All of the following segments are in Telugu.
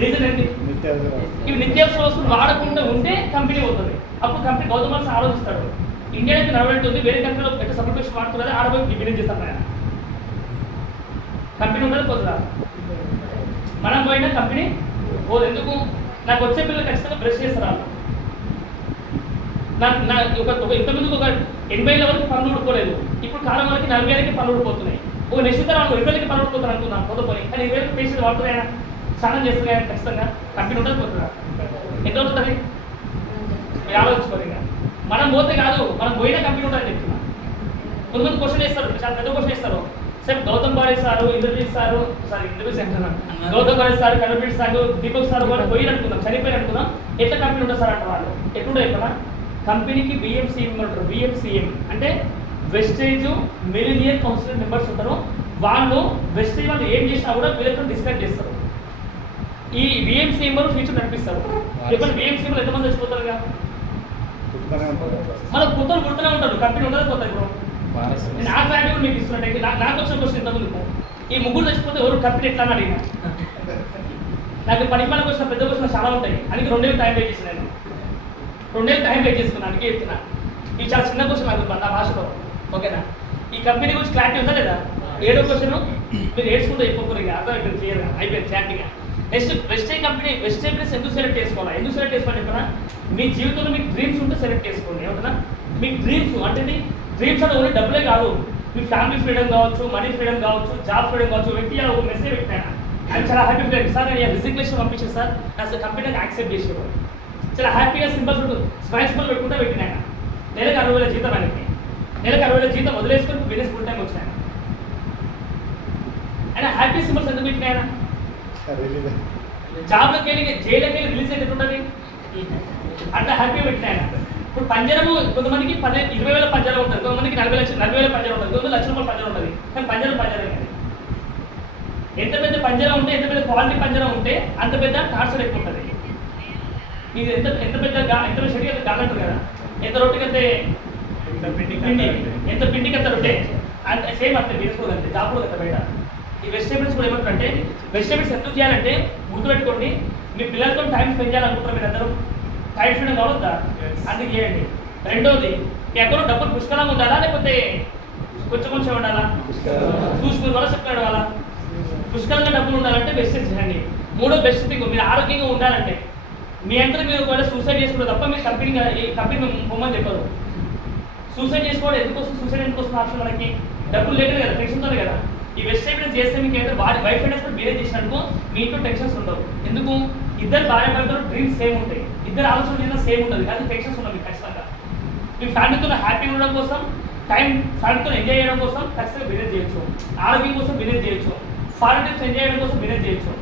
రీజన్ ఏంటి? ఇవి నిత్యావసర వస్తువులు వాడకుండా ఉంటే కంపెనీ అవుతుంది. అప్పుడు కంపెనీ గౌతమ్ ఆలోచిస్తాడు, ఇండియాకి నడవడుతుంది, వేరే కంపెనీలో ఎట్లా సబ్స్క్రిప్షన్ వాడుతున్నది ఆడబోయి బిజినెస్ చేస్తాను ఆయన. కంపెనీ ఉండదు పోతుందా? మనం పోయినా కంపెనీ పోదు. ఎందుకు? నాకు వచ్చే పిల్లలు ఖచ్చితంగా బ్రష్ చేస్తారు. నాకు ఒక ఇంతకుముందు ఒక 80 వరకు పనులు ఊడుకోలేదు, ఇప్పుడు కాలం వరకు 40 పనులు ఊడిపోతున్నాయి. ఒక నెక్స్ట్ తర్వాత 20 పనులు ఊడిపోతాను అనుకున్నాను పోతుపోయి, కానీ 20 పేషెంట్ వాడుతున్నాయా, స్నానం చేస్తున్నాయా? ఖచ్చితంగా కంపెనీ ఉండదు పోతుందా? ఎంత అవుతుంది? మీరు ఆలోచించుకోరు. ఇక మనం పోతే కాదు, మనం పోయినా కంపెనీ ఉంటుందని చెప్తున్నా. కొంతమంది క్వశ్చన్ వేస్తారు, చాలా పెద్ద క్వశ్చన్ వేస్తారు. Sir Gautam Bade sir, Indrajit sir, Indrajit అంటున్నాను, Gautam Bade sir, Karanbir sir, Deepak sir వాళ్ళు పోయి అనుకుందాం, చనిపోయి అనుకుందాం, ఎట్లా కంపెనీ ఉంటుంది సార్ అంటే వాళ్ళు ఎట్లుండే చెప్పనా? కంపెనీకి బిఎంసీఎం ఉంటారు. బిఎంసీఎం అంటే వెస్టేజ్ మిలీనియర్ కౌన్సిల్ మెంబర్స్ ఉంటారు. వాళ్ళు వెస్టేజ్ వాళ్ళు ఏం చేసినా కూడా వీళ్ళతో డిస్కస్ చేస్తారు. ఈ బిఎంసీఎం వాళ్ళు ఫ్యూచర్ నడిపిస్తారు. ఇప్పుడు బిఎంసీఎం ఎంతమంది చచ్చిపోతారుగా, మళ్ళీ కొత్తలు కొడుతూనే ఉంటారు. కంపెనీ ఉండదు పోతాయి. ఇప్పుడు నేను ఆ క్లారిటీ కూడా మీకు ఇస్తున్నట్టు నాకు వచ్చిన క్వశ్చన్ ఇంతకుముందు, ఈ ముగ్గురు చచ్చిపోతే ఎవరు కంపెనీ ఎట్లా అని అడిగినా, నాకు పనికి వచ్చిన పెద్ద క్వశ్చన్ చాలా ఉంటాయి. అందుకే 2 ఏళ్ళు టైం వెయిట్ చేసిన నేను, 2 ఏళ్ళు టైం వెయిట్ చేసుకున్నాను. అందుకే చెప్తున్నా, ఇది చాలా చిన్న క్వశ్చన్ నాకు నా భాషలో. ఓకేనా? ఈ కంపెనీ గురించి క్లారిటీ ఉందా లేదా? 7వ క్వశ్చన్ మీరు ఏడ్చుకుంటే అయిపోకూరు, ఇక అర్థం క్లియర్గా అయిపోయింది క్లారిటీగా. Next wastage company, wastage business ఎందుకు సెలెక్ట్ చేసుకోవాలి? ఎందుకు సెలెక్ట్ చేసుకోవాలి చెప్పనా? మీ జీవితంలో మీకు డ్రీమ్స్ ఉంటే సెలెక్ట్ చేసుకోండి. ఏమంటున్నా? మీకు డ్రీమ్స్ అంటే డ్రీమ్స్ అంటే ఓన్లీ డబ్బులే కాదు, మీ ఫ్యామిలీ ఫ్రీడమ్ కావచ్చు, మనీ ఫ్రీడమ్ కావచ్చు, జాబ్ ఫ్రీడమ్ కావచ్చు. వ్యక్తి ఒక మెసేజ్ పెట్టాను, ఆయన చాలా హ్యాపీ ఫ్రెండ్ సార్, నేను రిజిగ్నేషన్ పంపించాను సార్, అసలు కంపెనీ యాక్సెప్ట్ చేసేవాడు. చాలా హ్యాపీగా సింబల్స్ స్మైల్ సింబల్ పెట్టుకుంటే పెట్టిన ఆయన. నెలకు 60,000 జీతం, ఆయనకి నెలకు 60,000 జీతం వదిలేసుకొని బిజినెస్ ఫుల్ టైం వచ్చిన ఆయన హ్యాపీ సింబల్స్ ఎందుకు పెట్టిన ఆయన? జాబ్లోకి వెళ్ళి జైలుకి వెళ్ళి రిలీజ్ అయితే ఉంటుంది అట్లా హ్యాపీగా పెట్టిన ఆయన. ఇప్పుడు పంజరము కొంతమందికి 20,000 పంజరం ఉంటుంది, కొంతమందికి 40,000 పంజరం ఉంటుంది, కొంతమంది ₹1,00,000 పంజరం ఉంటుంది. కానీ పంజరం కానీ ఎంత పెద్ద పంజరం ఉంటే, ఎంత పెద్ద క్వాలిటీ పంజరం ఉంటే అంత పెద్ద టార్చర్ ఎక్కువ ఉంటుంది. ఇది ఎంత పెద్ద షెడ్యూల్ అయితే గాలి అంటారు కదా, ఎంత రొట్టెకంటే ఎంత పిండికి అంత రొట్టె అంత సేమ్ అంతే. బిజినెస్ కూడా అంతే, జాబ్ కూడా అంతే. బయట ఈ వెజిటేబుల్స్ కూడా ఏమంటారంటే, వెజిటేబుల్స్ ఎందుకు చేయాలంటే గుర్తుపెట్టుకోండి, మీ పిల్లలతో టైం స్పెండ్ చేయాలనుకుంటారు మీరు అందరూ, టైం స్పెండ్ కావద్దా? అందుకు చేయండి. రెండోది, మీ అకౌంట్లో డబ్బులు పుష్కలంగా ఉండాలా లేకపోతే కొంచెం ఉండాలా? చూసుకుని వల్ల చెప్తాడు వాళ్ళ పుష్కలంగా డబ్బులు ఉండాలంటే వెజిటేజ్ చేయండి. మూడో బెస్ట్ థింగ్, మీరు ఆరోగ్యంగా ఉండాలంటే మీ అంతా మీరు ఒకవేళ సూసైడ్ చేసుకుంటే తప్ప మీ కంపెనీ మేము పొమ్మని చెప్పరు. సూసైడ్ చేసుకోవడం ఎందుకు వస్తుంది? సూసైడ్ ఎందుకు వస్తుంది? ఆప్షన్ మనకి డబ్బులు లేదు కదా, టెన్షన్తో కదా. ఈ వెజిటేబుల్స్ చేస్తే మీకు ఏదైతే వైఫ్ అండ్ హస్బెండ్ మీరే చేసినట్టుకో మీ ఇంట్లో టెన్షన్స్ ఉండవు. ఎందుకు? ఇద్దరు భార్య భర్తలు డ్రీమ్స్ సేమ్ ఉంటాయి, ఇద్దరు ఆలోచన చేసిన సేమ్ ఉంటుంది, కానీ టెన్షన్స్ ఉండవు మీకు ఖచ్చితంగా. మీ ఫ్యామిలీతో హ్యాపీ ఉండడం కోసం, టైం ఫ్యామిలీతో ఎంజాయ్ చేయడం కోసం ఖచ్చితంగా బిజినెస్ చేయొచ్చు. ఆరోగ్యం కోసం బిజినెస్ చేయొచ్చు, ఫారెన్ ట్రిప్స్ ఎంజాయ్ చేయడం కోసం బిజినెస్ చేయొచ్చు.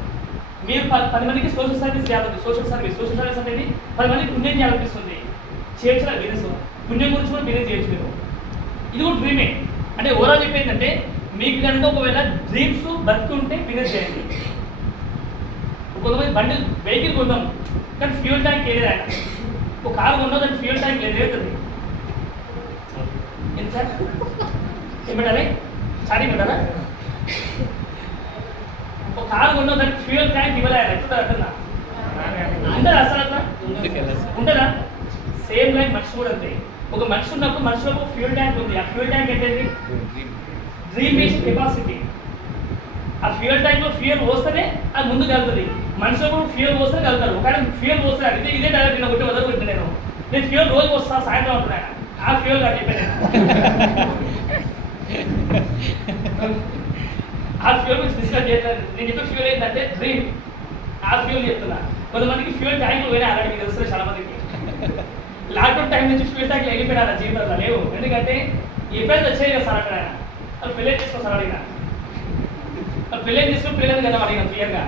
మీరు 10 మందికి సోషల్ సర్వీస్ చేయాలి. సోషల్ సర్వీస్ అనేది 10 మందికి పుణ్యం చేయాలనిపిస్తుంది, చేయొచ్చు బిజినెస్. పుణ్యం గురించి కూడా బిజినెస్ చేయొచ్చు మీరు. ఇది కూడా డ్రీమే. అంటే ఓవరాల్ చెప్పేందంటే, మీకు కనుక ఒకవేళ డ్రీమ్స్ బతుకుంటే బిజినెస్ చేయండి. కొంతమంది బండి వెహికల్ కొందాం కానీ ఫ్యూల్ ట్యాంక్ ఏది, ఆయన ఒక కారు కొన్నాం దానికి ఫ్యూల్ ట్యాంక్ లేదు, ఏమవుతుంది? ఎంత సార్ ఏమంటారే చాడీ పెట్టారా? ఒక కారు కొన్నాం దానికి ఫ్యూయల్ ట్యాంక్ ఇవ్వలే, ఎట్లా అంటున్నా ఉండదా? అసలు అట్లా ఉంటుందా? సేమ్ లైక్ మనిషి కూడా అంతే. ఒక మనిషి ఉన్నప్పుడు మనిషిలో ఒక ఫ్యూయల్ ట్యాంక్ ఉంది. ఆ ఫ్యూయల్ ట్యాంక్ ఏంటంటే డ్రీమ్ వేసిన కెపాసిటీ. ఆ ఫ్యూయల్ ట్యాంక్లో ఫ్యూయల్ పోస్తేనే అది ముందు కలుగుతుంది. మనిషిలో కూడా ఫ్యూయల్ పోస్తే కలుగుతారు. ఒకవేళ ఫ్యూయల్ పోస్తారు ఇదే డైరెక్ట్ నేను ఒకటి వదలుకుంటే నేను ఫ్యూయల్ రోజు వస్తా సాయంత్రం అంటున్నాను. ఆ ఫ్యూయల్ కాదు చెప్పాను, ఆ ఫ్యూయల్ గురించి డిస్కస్ చేయట్లేదు. నేను చెప్పే ఫ్యూయల్ ఏంటంటే డ్రీమ్. ఆ ఫ్యూయల్ చెప్తున్నా. కొంతమందికి ఫ్యూయల్ ట్యాంక్ పోయినా అలాంటి మీకు తెలుస్తుంది చాలా మందికి. లాక్డౌన్ టైం నుంచి ఫ్యూయల్ ట్యాంక్ వెళ్ళిపోయినా జీవితంలో లేవు. ఎందుకంటే ఎప్పుడైతే వచ్చాయి కదా సార్ అక్కడ వాళ్ళు పెళ్ళి చేసుకో సార్ అడిగిన పెళ్ళి తీసుకుని పిల్లలు కదా అడిగిన క్లియర్గా.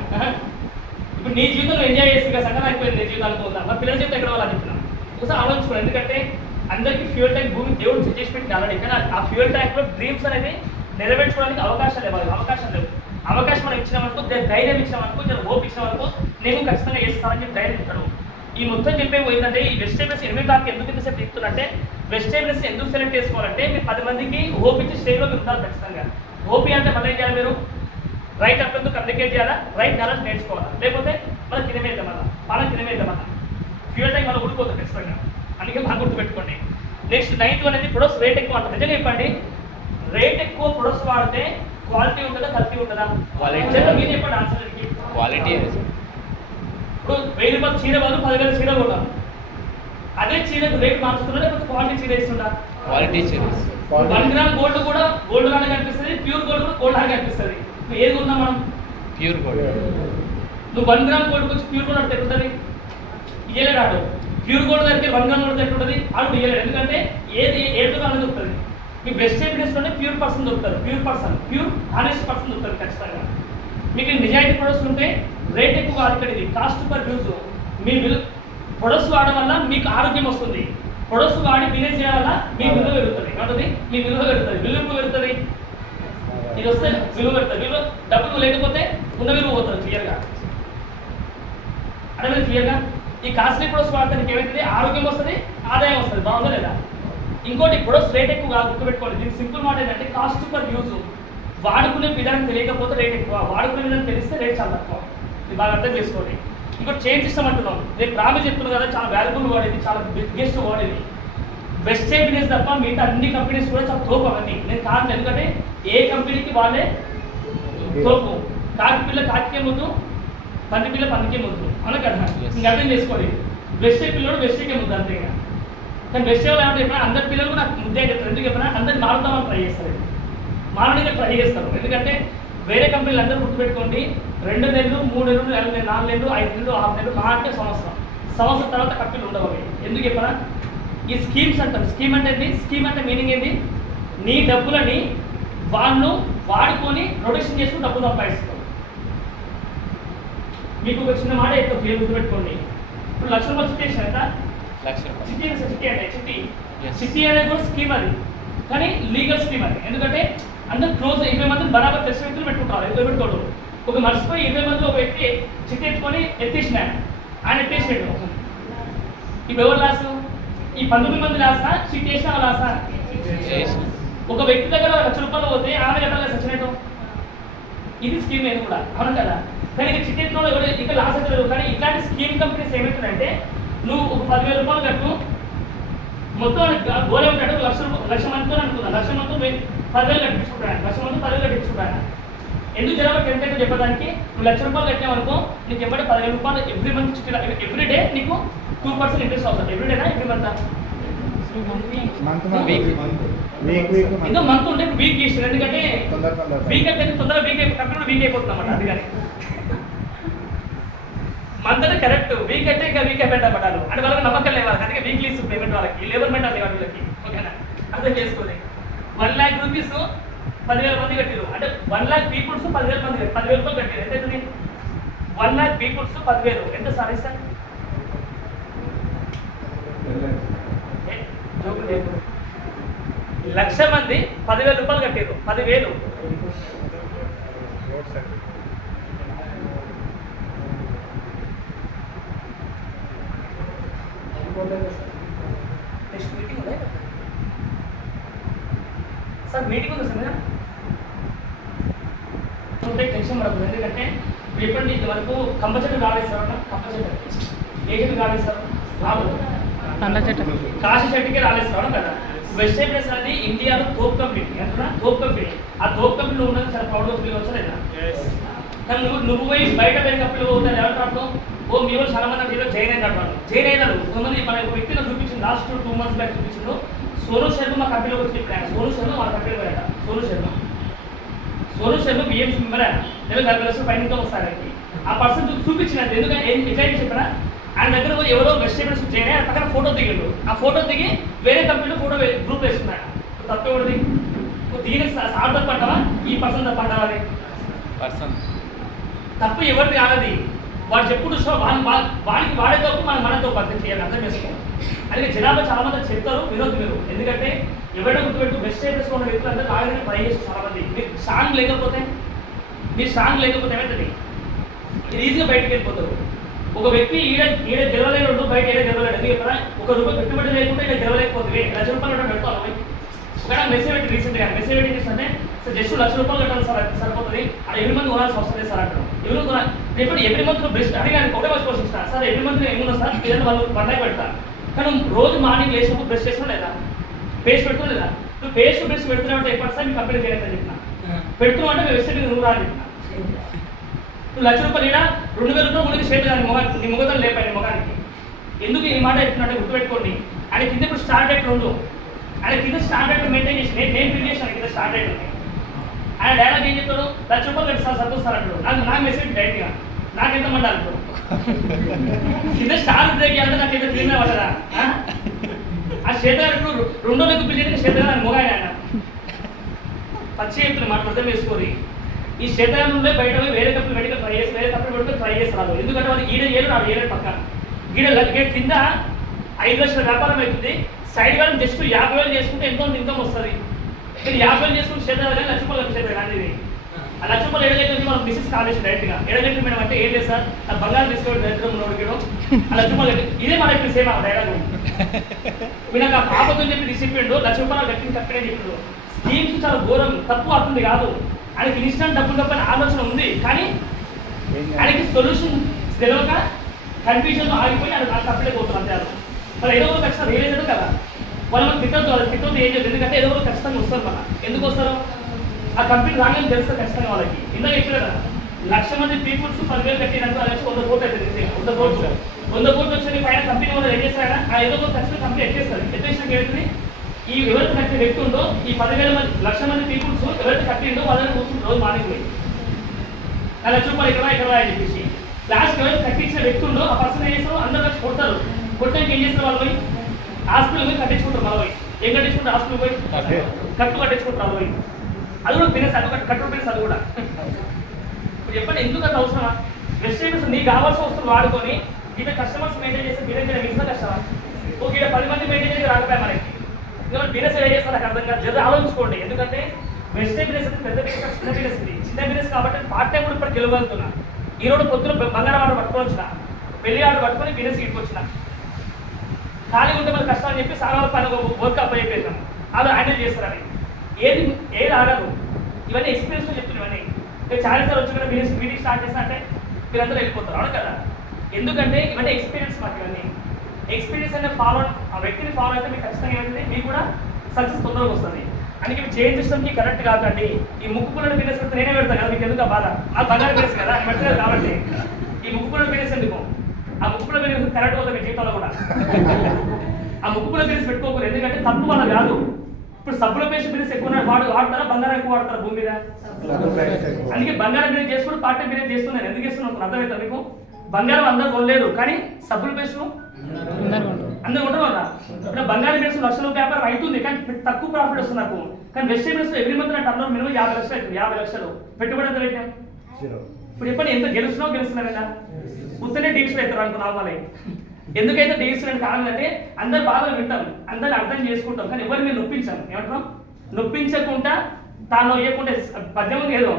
ఇప్పుడు నీ జీవితంలో ఎంజాయ్ చేసి కదా సంగతి అయిపోయింది, నీ జీవితాలు పోతా మరి పిల్లల జీవితం ఎక్కడ వాళ్ళని చెప్తున్నాను. ఒకసారి ఆలోచించుకోండి. ఎందుకంటే అందరికీ ఫ్యూయల్ ట్యాంక్ భూమి దేవుడు సెట్ చేసి పెట్టి ఆల్రెడీ, కానీ ఆ ఫ్యూయల్ ట్యాంక్లో డ్రీమ్స్ అనేది నెరవేర్చుకోవడానికి అవకాశాలు లేవు. అవకాశం మనం ఇచ్చినామనుకో, ధైర్యం ఇచ్చినామనుకో, హోప్ ఇచ్చినామనుకో, నేను ఖచ్చితంగా చేస్తానని చెప్పి ధైర్యం ఇస్తాను. ఈ మొత్తం చెప్పే పోయిందంటే ఈ వెజిటేబుల్స్ 8 దాకా ఎందుకు ఇంతసేపు చెప్తున్నట్టే, వెజిటేబుల్స్ ఎందుకు సెలెక్ట్ చేసుకోవాలంటే మీరు 10 మందికి హోప్ ఇచ్చి స్టేజ్లో మీరు ఉండాలి ఖచ్చితంగా. హోప్ అంటే మళ్ళీ ఏం చేయాలి? మీరు రైట్ అప్లతో కమ్యూనికేట్ చేయాలా, రైట్ నాలెడ్జ్ నేర్చుకోవాలా, లేకపోతే మనం తినమేద్దాం అలా పాలన తినమేద్దాం అలా ఫ్యూల్ టైం మనం ఊడిపోతుంది ఖచ్చితంగా. అందుకే బాగా గుర్తుపెట్టుకోండి. నెక్స్ట్ 9th అనేది ప్రొడక్ట్స్ రేట్ ఎక్కువ అంటారు. నిజంగా చెప్పండి, రేట్ ఎక్కువ ప్రొడక్ట్స్ వాడితే క్వాలిటీ ఉంటుందా కల్తీ ఉంటుందా? మీరు చెప్పండి ఆన్సర్. క్వాలిటీ. ఇప్పుడు 1000 రూపాయలు చీర బదులు 10,000 చీర కొట్టాం, అదే చీరకు రేట్ మార్చుతున్నా లేకపోతే క్వాలిటీ చీర ఇస్తుందా? క్వాలిటీ చీర. 1 గ్రామ్ గోల్డ్ కూడా గోల్డ్ లాగా కనిపిస్తుంది, ప్యూర్ గోల్డ్ కూడా గోల్డ్ లాగా కనిపిస్తుంది. నువ్వు ఏది కొన్నా మనం ప్యూర్ గోల్డ్. నువ్వు 1 గ్రామ్ గోల్డ్ వచ్చి ప్యూర్ గోల్డ్ అంటే ఎట్లుంటుంది? ఇయ్యలేడు ఆడు. ప్యూర్ గోల్డ్ దగ్గరికి 1 గ్రామ్ గోల్డ్ ఎట్లుంటుంది? ఆడు ఇయ్యలేడు. ఎందుకంటే ఏది ఏదో కానీ దొరుకుతుంది. మీకు బెస్ట్ ఎవిడెన్స్లోనే ప్యూర్ పర్సన్ దొరుకుతారు, ప్యూర్ హానెస్ట్ పర్సన్ దొరుకుతారు ఖచ్చితంగా. మీకు నిజాయితీ ప్రొడక్ట్స్ ఉంటే రేట్ ఎక్కువ కాదు. ఇక్కడ ఇది కాస్ట్ పర్ యూజ్. మీ ప్రొడక్ట్స్ వాడడం వల్ల మీకు ఆరోగ్యం వస్తుంది, ప్రొడక్ట్స్ వాడి బిజినెస్ చేయడం వల్ల మీ విలువ పెరుగుతుంది. ఏమంటుంది? మీ విలువ పెరుగుతుంది. విలువ ఎప్పుడు పెరుగుతుంది? ఇది వస్తే విలువ పెరుగుతుంది. విలువ డబ్బులు లేకపోతే ఉన్న విలువ పోతుంది క్లియర్గా. అంటే మీరు క్లియర్గా ఈ కాస్ట్లీ ప్రొడక్ట్స్ వాడితే నీకు ఏమవుతుంది? ఆరోగ్యం వస్తుంది, ఆదాయం వస్తుంది. బాగుందా లేదా? ఇంకోటి ప్రొడక్ట్స్ రేట్ ఎక్కువ కాదు, గుర్తుపెట్టుకోండి. దీనికి సింపుల్ మాట ఏంటంటే కాస్ట్ పర్ యూజ్. వాడుకునే విధానం తెలియకపోతే రేట్ ఎక్కువ, వాడుకునే విధానం తెలిస్తే రేట్ చాలా తక్కువ. ఇది బాగా అర్థం చేసుకోండి. ఇంకోటి చైన్ సిస్టమ్ అంటున్నాం. నేను ప్రామిస్ చెప్తున్నాను కదా, చాలా వాల్యుబుల్ వర్డ్ ఇది, చాలా బిగ్గెస్ట్ వర్డ్ ఇది. వెస్టే బిజినెస్ తప్ప మిగతా అన్ని కంపెనీస్ కూడా చాలా తోపు అవన్నీ. నేను కాదు, ఎందుకంటే ఏ కంపెనీకి వాళ్ళే తోపు. కాకి పిల్ల కాకికే ముద్దు, పంది పిల్ల పందికే ముద్దు, అవునా కదా? ఇంకా అర్థం చేసుకోండి. వెస్టే పిల్లడు వెస్టేకే ముద్దు అంతే. కానీ వెస్టే వాళ్ళు ఏమంటే చెప్పినా అందరి పిల్లలు కూడా నాకు ముద్దే చెప్తారు. ఎందుకు చెప్పినా అందరిని మారుతామని ట్రై చేస్తారు, మారడానికి ట్రై చేస్తారు. ఎందుకంటే వేరే కంపెనీలు అందరూ గుర్తుపెట్టుకోండి, 2 నెలలు 3 నెలలు 4 నెలలు 5 నెలలు 6 నెలలు మా అంటే సంవత్సరం తర్వాత కంపెనీలు ఉండవు అవి. ఎందుకు చెప్పనా? ఈ స్కీమ్స్ అంటాం. స్కీమ్ అంటే ఏంటి? స్కీమ్ అంటే మీనింగ్ ఏంటి? నీ డబ్బులని వాళ్ళు వాడుకొని రొటేషన్ చేసుకుని డబ్బులు సంపాదిస్తారు. మీకు ఒక చిన్న మాట ఎక్కువ క్లియర్ గుర్తుపెట్టుకోండి. ఇప్పుడు 1,00,000 రూపాయలు చిట్టి వేసిన ఎంత? చిట్టి అంటే చిట్టి అనేది కూడా స్కీమ్ అది, కానీ లీగల్ స్కీమ్ అది. ఎందుకంటే అందరూ క్లోజ్ 20 మందిని బరాబర్ తెలిసిన వ్యక్తులు పెట్టుకుంటారు, ఎక్కువ పెట్టుకోడు. ఒక మర్చిపోయి 20 మందిలో ఒక వ్యక్తి చిట్టి ఎత్తుకొని ఎత్తేసిన ఆయన ఎత్తేసాడు. ఇప్పుడు ఎవరు లాసు? ఈ 19 మంది లాసా, చిట్టి వేసిన లాసా? ఒక వ్యక్తి దగ్గర 1,00,000 రూపాయలు పోతే ఆమె కట్టాలి సచ్చినట్టు. ఇది స్కీమ్ ఏది కూడా, అవును కదా? కానీ ఇక చిట్టి ఎత్తులో ఎవరు ఇంకా లాస్ అవుతారు. కానీ ఇట్లాంటి స్కీమ్ కంపెనీస్ ఏమవుతుందంటే నువ్వు ఒక 10,000 రూపాయలు కట్టు, మొత్తం గోలే ఉంటాడు. 1,00,000 మందితో అనుకుందాం, 1,00,000 మందితో 10,000 కట్టించుకుంటాను, 1,00,000 మంది 10,000 కట్టించుకుంటాను. ఎందుకు జనాభా ఎంత చెప్పడానికి? నువ్వు 1,00,000 రూపాయలు కట్టావనుకో, నీకు ఎప్పటి 10,000 రూపాయలు ఎవ్రీ మంత్ ఎవ్రీ డే నీకు 2% ఇంట్రెస్ట్ అవుతుంది. ఎవ్రీ డేనా ఎవ్రీ మంత్? ఇంకా మంత్ ఉంటే వీక్ చేస్తారు. ఎందుకంటే వీక్ అంటే తొందరగా వీక్ అయిపోతుంది అన్నమాట. అది కానీ మంత్ అంటే కరెక్ట్, వీక్ అంటే ఇంకా వీక్ అయిపోయింది అన్నమాట. అంటే వాళ్ళకి నమ్మకం లేవు, అందుకే వీక్లీ పేమెంట్ వాళ్ళకి లేబర్ మెంట్ అది వాళ్ళకి. ఓకేనా? అర్థం చేసుకోండి. 1,00,000 రూపీస్ 10,000 మంది కట్టారు అంటే 1,00,000 పీపుల్స్ 10,000 మంది 10,000 రూపాయలు కట్టారు. ఎంత అవుతుంది? 1,00,000 పీపుల్స్ 10,000 ఎంత సార్? ఇస్తాను 1,00,000 మంది 10,000 రూపాయలు కట్టారు. 10,000 సార్ మీటింగ్ ఉంది సార్ ఉంటే టెన్షన్ పడదు. ఎందుకంటే ఎప్పటి నుంచి వరకు కంప చెట్టు రాలేస్తారు, కంప చెట్టు ఏ చెట్టు రాలేస్తారు? కాశీ చెట్టుకే రాలేస్తారు కదా. వెస్ట్ ఇండీస్ అనేది ఇండియాలో తోప్ కంపెనీ, అంటున్నా తోప్ కంపెనీ. ఆ తోప్ కంపెనీలో ఉన్నది చాలా ప్రౌడ్ ఫీల్ వచ్చా లేదా? కానీ నువ్వు పోయి బయట వేరే కంపెనీలో పోతాను ఎవరు? ఓ మీ వాళ్ళు చాలా మంది అంటే జైన్ అయినాడు. జైన్ అయినాడు కొంతమంది. మన ఒక వ్యక్తి నాకు చూపించింది, లాస్ట్ 2 months బ్యాక్ చూపించిండు. సోను శర్మ మా కంపెనీలోకి వచ్చి చెప్పాను. సోను శర్మ వాళ్ళ కంపెనీలో పోయాట. సోను శర్మ బిఎంసీ మెంబర్ ఆయన, 40 లక్షల పైన ఇంకా వస్తాడు. ఆ పర్సన్ చూపించినట్టు ఎందుకంటే ఎట్లా చెప్పినా ఆయన దగ్గర పోయి ఎవరో వెస్ట్ ఇండీస్ జైన్ అయ్యి పక్కన ఫోటో దిగిండు. ఆ ఫోటో దిగి వేరే కంపెనీలో ఫోటో గ్రూప్ వేసుకున్నాడు. తప్పు ఎవరిది? దీనికి సార్ తప్పు అంటావా, ఈ పర్సన్ తప్పు అంటావా? అది తప్పు ఎవరిది కాదది. వాడు చెప్పుడు వాడికి వాడే తప్పు, మన తప్పు. అర్థం చేయాలి, అర్థం చేసుకోవాలి. అందుకే జనాభా చాలా మంది చెప్తారు, వినొద్దు మీరు. ఎందుకంటే ఎవరైనా గుర్తుపెట్టు వెస్ట్ ఇండీస్ ఉన్న వ్యక్తులు అందరూ రాగానే ట్రై చేస్తారు చాలా మంది. మీరు స్ట్రాంగ్ లేకపోతే ఏమవుతుంది? ఇది ఈజీగా బయటకు వెళ్ళిపోతారు. ఒక వ్యక్తి ఈడ గెలవలేడు, బయట ఏడ గెలవలేడు. ఎందుకు చెప్పరా? 1 రూపాయి పెట్టుబడి లేకుండా ఇక్కడ గెలవలేకపోతుంది. 1,00,000 రూపాయలు పెడతాను. ఒక మెసేజ్ పెట్టి రీసెంట్గా మెసేజ్ పెట్టి చేస్తుంటే సో జస్ట్ ₹1,00,000 కట్టాలి సార్ సరిపోతుంది, అది ఎవ్రీ మంత్ కొనాల్సిన అవసరం లేదు సార్ అంటారు. ఎవ్రీ మంత్ బ్రష్ అడిగాను, ఒకటే వచ్చి క్వశ్చన్ సార్ ఎవ్రీ మంత్ ఏమున్నా సార్ పిల్లలు వాళ్ళు పండగ పెడతారు, కానీ రోజు మార్నింగ్ లేచినప్పుడు బ్రష్ చేస్తున్నా లేదా, పేస్ట్ పెడుతున్నా లేదా, నువ్వు పేస్ట్ బ్రష్ పెడుతున్నావు అంటే ఎప్పుడు సార్ మీ కంపెనీ చేయలేదని చెప్పిన, పెడుతున్నావు అంటే వెబ్సైట్ నువ్వు రా అని చెప్పిన. నువ్వు ₹1,00,000 ఇలా ₹2,000 కూడా షేర్ చేయాలి నీ ముఖతం లేపాయి నీ ముఖానికి. ఎందుకు ఈ మాట చెప్తున్నట్టే గుర్తుపెట్టుకోండి. ఆయన కింద ఇప్పుడు స్టార్ట్ రేట్ 2, ఆయన కింద స్టార్ట్ రేట్ మెయింటైన్ చేసి నేను బిల్ చేశాను కింద స్టార్ట్ రేట్ ఉంది. ఆయన డైలాగ్ ఏం చెప్తాడు, ₹1,00,000 కట్టి సార్ సంతోష్ సార్ అంటాడు. నాకు మెసేజ్ డైరెక్ట్గా నాకు ఎంత మంది అంటాడు కింద స్టార్ బ్రేక్ అంటే నాకు ఎంత క్లీన్ అవ్వదా. ఆ శేతగారు 2 లెక్క బిల్ చేయడానికి శేతగారు అని మొగాడు ఆయన పచ్చి చెప్తున్నా మాట అర్థం చేసుకోరి. ఈ శేతగారంలో బయట వేరే కప్పులు మెడికల్ ట్రై చేసి వేరే కప్పులు పెట్టుకుని ట్రై చేసి రాదు. ఎందుకంటే వాళ్ళు ఈడ ఏడు రాదు, ఏడు పక్క గీడ కింద 5 లక్షల వ్యాపారం అవుతుంది. సైడ్ వాళ్ళు జస్ట్ 50,000 చేసుకుంటే ఎంతో ఇన్కమ్ వస్తుంది. మీరు 50,000 చేసుకుంటే శేతగారు కానీ ₹1,00,000 శేతగారు కానీ ఇది ఆ ₹1,00,000 ఎడగైతే మనం మిస్సెస్ కాలేజ్ డైరెక్ట్గా ఎడగైతే మేడం అంటే ఏం లేదు సార్ ఆ బంగారం తీసుకోవడం దరిద్రం నోడికడం ఆ ₹1,00,000 ఇదే మన ఇప్పుడు సేమ్ ఆ డైలాగ్ మీరు నాకు ఆ పాపతో చెప్పి తీసిపోయిండు ₹1,00,000 గట్టిని కప్పిడే చెప్పిండు. స్కీమ్స్ చాలా ఘోరం, తప్పు అవుతుంది కాదు. ఆయనకి ఇన్స్టెంట్ డబ్బులు తప్పని ఆలోచన ఉంది, కానీ ఆయనకి సొల్యూషన్ తెలియక కన్ఫ్యూజన్లో ఆగిపోయి ఆయన నాకు తప్పలే పోతున్నారు అంతే. మరి ఏదో ఒక ఖచ్చితంగా రియలైజ్ కదా, వాళ్ళు మనం తిట్టొద్దు ఏం చేయదు. ఎందుకంటే ఏదో ఒక ఖచ్చితంగా వస్తారు మన ఎందుకు వస్తారు ఆ కంపెనీ రాగానే తెలుస్తుంది ఖచ్చితంగా వాళ్ళకి. ఇందాక చెప్పారు కదా 1,00,000 మంది పీపుల్స్ 10,000 కట్టినట్టు అది 100 కోట్లు అవుతుంది. 100 కోట్లు వచ్చి పైన కంపెనీ వాళ్ళు ఏం చేస్తారా ఆ ఏదో ఒక ఖచ్చితంగా కంపెనీ ఎత్తేస్తారు. ఎత్తేసినాక ఏమవుతుంది, ఈ ఎవరికి కట్టిన వ్యక్తి ఉందో ఈ 10,000 మంది 1,00,000 మంది పీపుల్స్ ఎవరికి కట్టిండో వాళ్ళని కూర్చుని రోజు మార్నింగ్ పోయి ఆ ₹1,00,000 ఇక్కడ అని చెప్పేసి లాస్ట్ ఎవరికి కట్టించిన వ్యక్తి ఉందో ఆ పర్సన్ ఏం చేస్తారు, అందరూ కలిసి కొడతారు. కొట్టడానికి ఏం చేస్తారు వాళ్ళు పోయి హాస్పిటల్ పోయి కట్టించుకుంటారు. మనం పోయి ఏం కట్టించుకుంటారు, హాస్పిటల్ పోయి కట్టు కట్టించుకుంటారు. వాళ్ళు పోయి అది కూడా బిజినెస్, అది కట్టు బిజినెస్ అది కూడా. ఇప్పుడు చెప్పండి ఎందుకు అంత అవసరమా? వెజిటేబుల్స్ నీకు కావాల్సిన వస్తువులు వాడుకొని ఇక కస్టమర్స్ మెయింటైన్ చేస్తే బిజినెస్ చేయడం మిగిలిన కష్టమా? ఓకే ఇక్కడ 10 మంది మెయింటైన్ చేసి రాకపోయా మనకి, ఇంకా బిజినెస్ ఏం చేస్తారు నాకు అర్థం కాదు. జర ఆలోచించుకోండి. ఎందుకంటే వెజిటేబుల్ బిజినెస్ అంటే పెద్ద బిజినెస్ చిన్న బిజినెస్ ఇది. చిన్న బిజినెస్ కాబట్టి పార్ట్ టైం కూడా ఇప్పుడు గెలవగలుగుతున్నా. ఈ రోజు పొద్దున బంగారం ఆర్డర్ పట్టుకొని వచ్చిన, పెళ్లి ఆర్డర్ పట్టుకొని బిజినెస్ ఇటుకు వచ్చిన. ఖాళీ ఉంటే మన కష్టం అని చెప్పి సాగర్ పని వర్క్ అప్ అయిపోయాను అది హ్యాండిల్ చేస్తారని ఏది ఆగదు. ఇవన్నీ ఎక్స్పీరియన్స్ చెప్తున్నాను. ఇవన్నీ నేను చాలా సార్ వచ్చి కూడా బిజినెస్ మీటింగ్ స్టార్ట్ చేస్తా అంటే మీరందరూ వెళ్ళిపోతారు అవును కదా. ఎందుకంటే ఇవన్నీ ఎక్స్పీరియన్స్ మాకు. ఇవన్నీ ఎక్స్పీరియన్స్ అంటే ఫాలో ఆ వ్యక్తిని ఫాలో అయితే మీకు ఖచ్చితంగా ఏమైంది, మీకు కూడా సక్సెస్ తొందరగా వస్తుంది. అందుకే మీరు చేంజ్ సిస్టమ్కి కరెక్ట్ కాకండి. ఈ ముక్కుపుల్ల బిజినెస్ పెడితే నేనే పెడతాను కదా, మీకు ఎందుకు ఆ బాధ? ఆ బంగారు బిజినెస్ కదా పెడతారు కాబట్టి ఈ ముక్కుపుల్ల బిజినెస్ ఎందుకు, ఆ ముక్కుపుల్ల బిజినెస్ కరెక్ట్ అవుతుంది మీ జీవితంలో కూడా. ఆ ముక్కుపుల్ల బిజినెస్ పెట్టుకోకూడదు. ఎందుకంటే తప్పు వల్ల కాదు. ఇప్పుడు సబ్బుల పేస్ట్ బిజినెస్ ఎక్కువ వాడతారా, బంగారం ఎక్కువ వాడతారా భూమి మీద? అందుకే బంగారం బిజినెస్ చేసుకుంటూ పార్ట్ టైం బిజినెస్ చేస్తున్నాను. ఎందుకు చేస్తున్నాను అర్థమవుతుంది మీకు? బంగారం అందరూ కొనలేరు, కానీ సబ్బుల పేస్ట్ అందరూ ఉండరు కదా. ఇప్పుడు బంగారం బిజినెస్ ₹1,00,000 వ్యాపారం అవుతుంది, కానీ తక్కువ ప్రాఫిట్ వస్తుంది నాకు. కానీ వెజిటేబుల్స్ ఎవ్రీ మంత్ నా టర్న్ ఓవర్ మినిమం 50 లక్షలు అవుతుంది. 50 లక్షలు పెట్టుబడి ఎంత పెట్టాం? ఇప్పుడు ఎప్పుడు ఎంత గెలుస్తున్నావు కదా, ఉత్తనే డీల్స్ అవుతారు అనుకున్నావు మళ్ళీ. ఎందుకైతే డీల్స్ కారణం అంటే అందరు బాధలు వింటాం, అందరిని అర్థం చేసుకుంటాం, కానీ ఎవరు మీరు నొప్పించాం. ఏమంటాం? నొప్పించకుండా తాను వేయకుండా 18 ఏదో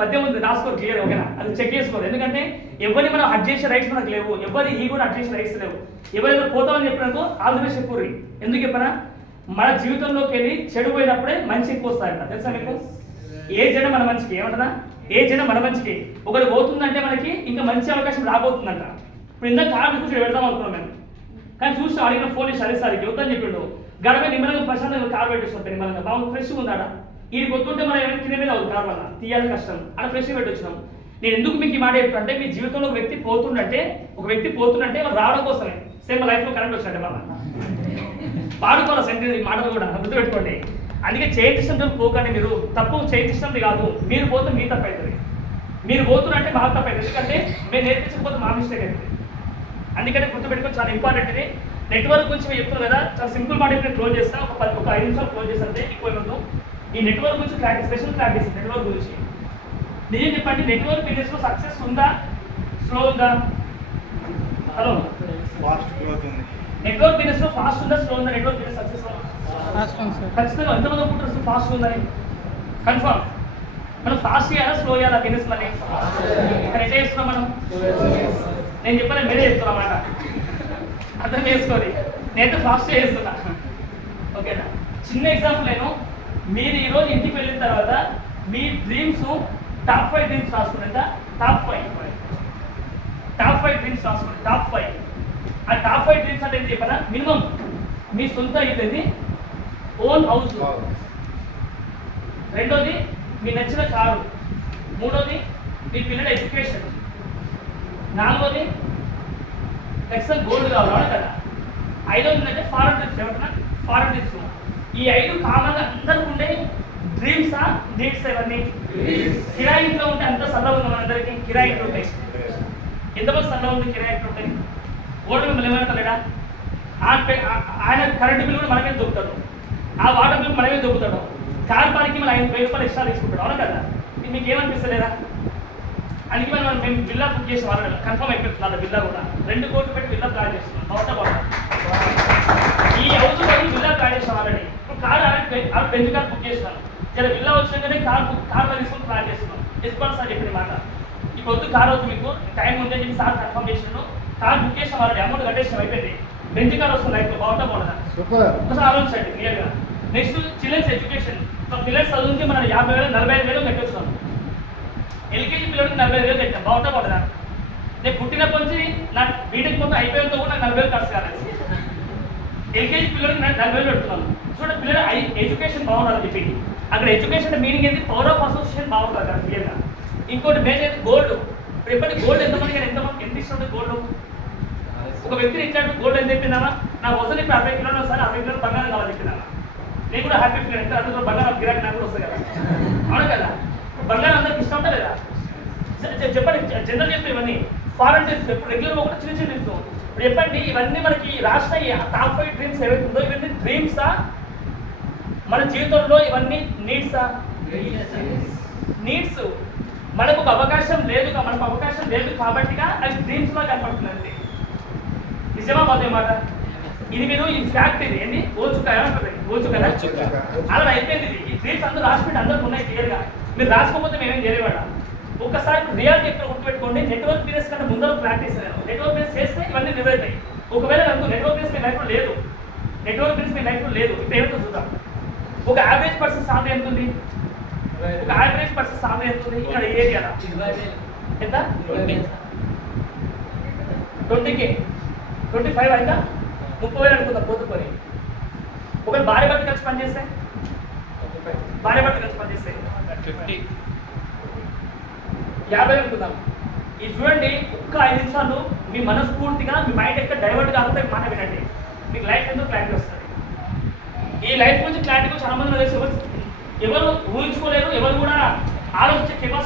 18 రాసుకోరు క్లియర్, ఓకేనా? అది చెక్ చేసుకోరు. ఎందుకంటే ఎవరిని మనం హట్ చేసే రైట్స్ మనకు లేవు, ఎవరి ఈ కూడా హట్ చేసే రైట్స్ లేవు. ఎవరైనా పోతామని చెప్పినప్పుడు ఆల్ ది బెస్ట్ చెప్పుర్రి. ఎందుకు చెప్పనా, మన జీవితంలోకి వెళ్ళి చెడు పోయినప్పుడే మంచి ఎక్కువ వస్తాయంట. తెలుసా మీకు? ఏ జన మన మంచికి ఏమంటదా, ఏ జన మన మంచికి. ఒకటి పోతుందంటే మనకి ఇంకా మంచి అవకాశం రాబోతుందంట. ఇప్పుడు ఇందాక కార్ కూర్చొని పెడదాం అనుకున్నాం మేము, కానీ చూసి అడిగిన ఫోన్ చేసి సరేసారికి వద్దని చెప్పిండు. గడప నిమ్మలంగా ప్రశాంతంగా కార్ పెట్టేసుకుంటాం. నిమ్మలంగా బాగా ఫ్రెష్గా ఉందాడా ఈ కొత్తుంటే మనం ఏమైనా కింద మీద అవుతుంది కార్ వల్ల తీయాలి కష్టం అలా ఫ్రెష్గా పెట్టొచ్చినాం. నేను ఎందుకు మీకు ఈ మాట చెప్తానంటే మీ జీవితంలో ఒక వ్యక్తి పోతుందంటే వాళ్ళు రావడం కోసమే. సేమ్ లైఫ్లో కరెంట్ వచ్చినట్టే మన పాడుకోవాలి సెంటర్ ఈ మాటలు కూడా గుర్తుపెట్టుకోండి. అందుకే చేయి సిస్టంతో పోకండి. మీరు తప్పు చేయి సిస్టమ్ది కాదు, మీరు పోతే మీ తప్పు అవుతుంది. మీరు పోతున్నట్టే మాకు తప్పు అవుతుంది, ఎందుకంటే మేము నేర్పించకపోతే మా మిస్టేక్ అవుతుంది. అందుకని గుర్తుపెట్టుకొని చాలా ఇంపార్టెంట్ ఇది. నెట్వర్క్ గురించి మేము చెప్తున్నాను కదా, చాలా సింపుల్ మాట ఇప్పుడు క్లోజ్ చేస్తాను. ఒక 5 నిమిషాలు క్లోజ్ చేస్తే ఎక్కువ ఏమవుతుంది. ఈ నెట్వర్క్ గురించి ప్రాక్టీస్, స్పెషల్ ప్రాక్టీస్ నెట్వర్క్ గురించి. నిజం చెప్పండి, నెట్వర్క్ బిజినెస్లో సక్సెస్ ఉందా, స్లో ఉందా? హలో, నెట్వర్క్ బిజినెస్లో ఫాస్ట్ ఉందా, స్లో ఉందా? నెట్వర్క్ బిజినెస్ సక్సెస్ ఖచ్చితంగా ఎంతమంది అనుకుంటారు ఫాస్ట్ ఉందని? కన్ఫర్మ్. మనం ఫాస్ట్ చేయాలా, స్లో చేయాలా బిజినెస్? మళ్ళీ కానీ ఎట్లా చేస్తున్నాం మనం? నేను చెప్పాను, మీరే చెప్తున్నా మాట అర్థం చేసుకోవాలి. నేనైతే ఫాస్ట్ చేస్తున్నా, ఓకేనా? చిన్న ఎగ్జాంపుల్, నేను మీరు ఈరోజు ఇంటికి వెళ్ళిన తర్వాత మీ డ్రీమ్స్ టాప్ 5 డ్రీమ్స్ రాసుకున్నాక టాప్ 5 డ్రీమ్స్ రాసుకోండి. టాప్ 5 ఆ టాప్ 5 డ్రీమ్స్ అంటే ఏంటి చెప్పనా? మినిమం మీ సొంత ఇది ఓన్ హౌస్, రెండోది మీ నచ్చిన కారు, మూడోది మీ పిల్లల ఎడ్యుకేషన్, నాలుగోది ఖచ్చితంగా గోల్డ్ కావాలి కదా, ఐదోది ఏంటంటే ఫారెన్ ట్రిప్స్. ఏమంటున్నా? Foreign trips. ఈ 5 కామన్గా అందరికి ఉండే డ్రీమ్సా నీడ్స్? ఇవన్నీ కిరాయి ఇంట్లో ఉంటే అంత సరదా ఉంది మనందరికీ. కిరాయి ఇంట్లో ఉంటాయి, ఎంతమంది సరదా ఉంది? కిరాయి ఇంట్లో ఉంటాయి. ఓటర్ మిమ్మల్ని ఏమంటలేడా? ఆయన కరెంటు బిల్లు కూడా మనమే దొక్కుతాడు, ఆ వాటర్ బిల్లు మనమే దొక్కుతాడు, కార్ పార్కింగ్ మళ్ళీ 5,000 రూపాయలు ఎక్స్ట్రా తీసుకుంటాడు. అవునా కదా? మీకు ఏమనిపిస్తలేదా? అందుకే మేము బిల్లా బుక్ చేసి వాళ్ళని కన్ఫర్మ్ అయిపోతుంది. బిల్లా కూడా 2 కోట్లు పెట్టి బిల్లా ప్లాన్ చేస్తున్నాం. బాగుంటా ఈ హౌస్ పడి బిల్లా ప్లాన్ చేస్తాం ఆల్రెడీ. ఇప్పుడు car already bench car book చేస్తున్నాను. జర బిల్లా వచ్చినాకనే కార్ తీసుకుని ప్లాన్ చేస్తున్నాం. ఎస్పాల్ సార్ చెప్పిన మాట, ఈ పొద్దు కార్ అవుతుంది మీకు టైం ఉంది అని చెప్పి సార్ కన్ఫర్మ్ చేసినాను. కార్ బుక్ చేసాం ఆల్రెడీ, అమౌంట్ కట్టేసాం, అయిపోయింది. బెంచ్ కార్ వస్తుంది లైఫ్లో. బాగుంటా ఒకసారి ఆలోచించండి క్లియర్గా. Next children's education. పిల్లలు చదువుకి మనం 50,000 45,000 కట్టొచ్చున్నాం. ఎల్కేజీ పిల్లలకి 45,000 కట్టాం. బాగుంటా నేను పుట్టినప్పటి నుంచి నా బీటెక్ మొత్తం అయిపోయేంత కూడా నాకు 40,000 ఖర్చు కాలేదు. ఎల్కేజీ పిల్లలకి నేను 40,000 పెడుతున్నాను. చూడండి, పిల్లల ఎడ్యుకేషన్ బాగుండాలని చెప్పి అక్కడ ఎడ్యుకేషన్ మీనింగ్ ఏంటి? పవర్ ఆఫ్ అసోసియేషన్ బాగుంటుంది అక్కడ క్లియర్గా. ఇంకోటి మెయిన్ ఏంటి? గోల్డ్. ఇప్పుడు ఎప్పటికీ గోల్డ్ ఎంతమంది ఎంత ఇస్తుంది గోల్డ్? ఒక వ్యక్తిని ఇట్లాంటి గోల్డ్ ఎంత చెప్పిందామా? నా వసతి ఇప్పుడు 60 కిలోలు వస్తాను, 60 కిలోలు బంగారం కావాలి చెప్పిందామా? నేను కూడా హ్యాపీ ఫీల్ అంటే 60 బంగారం గిరాకీ నాకు కూడా వస్తుంది కదా. అవును కదా? బంగారం అందరికి ఇష్టం ఉందా లేదా? చెప్పండి, జనరల్ చెప్తే ఇవన్నీ ఫారెన్ డ్రీమ్స్. ఇప్పుడు రెగ్యులర్ ఒక చిన్న చిన్న డ్రీమ్స్. ఇప్పుడు చెప్పండి, ఇవన్నీ మనకి రాష్ట్ర టాప్ 5 డ్రీమ్స్ ఏవైతే ఉందో ఇవన్నీ డ్రీమ్సా? మన జీవితంలో ఇవన్నీ నీడ్సా? నీడ్స్. మనకు ఒక అవకాశం లేదు, మనకు అవకాశం లేదు కాబట్టిగా అది డ్రీమ్స్ లా కనపడుతుంది. నిజమా మాదే మాట? ఇది మీరు ఈ ఫ్యాక్ట్, ఇది ఏంటి? ఓచుక ఏమంటుంది? ఓచుక అలా అయిపోయింది. ఈ డ్రీమ్స్ అందరూ రాసిపెట్టి అందరికి ఉన్నాయి క్లియర్గా. మీరు రాసుకోకపోతే మేమేం చేయలేవాడ. ఒక్కసారి రియాలిటీ ఎక్కడ గుర్తుపెట్టుకోండి. నెట్వర్క్ బిజినెస్ కంటే ముందర ప్రాక్టీస్ అయ్యాను. నెట్వర్క్ బిజినెస్ చేస్తే ఇవన్నీ నిలబెడతాయి. ఒకవేళ నాకు నెట్వర్క్ బిజినెస్ మీ లైఫ్లో లేదు, నెట్వర్క్ బిజినెస్ మీ లైఫ్లో లేదు, ఇప్పుడు ఏమిటో చూద్దాం. ఒక యావరేజ్ పర్సన్ సాలరీ ఎంత ఉంది? ఒక యావరేజ్ పర్సన్ సాలరీ ఎంత ఉంది ఇక్కడ ఏరియాలో? ఎంత? 20K, 25 అయితే 30,000 అనుకుందాం పోతుకొని. ఒకవేళ భార్య భర్త కలిసి పనిచేస్తే, భార్య భర్త కలిసి పనిచేస్తే 50 అనుకుందాం. ఇది చూడండి, ఒక్క 5 నిమిషాలు మీ మనస్ఫూర్తిగా మీ మైండ్ ఎక్కడ డైవర్ట్ కాకపోతే మాట వినండి, మీకు లైఫ్ ఎంతో క్లారిటీ వస్తుంది. ఈ లైఫ్ గురించి క్లారిటీ చాలా మంది ఎవరు ఊహించుకోలేరు, ఎవరు కూడా ఆలోచించే కెపాసిటీ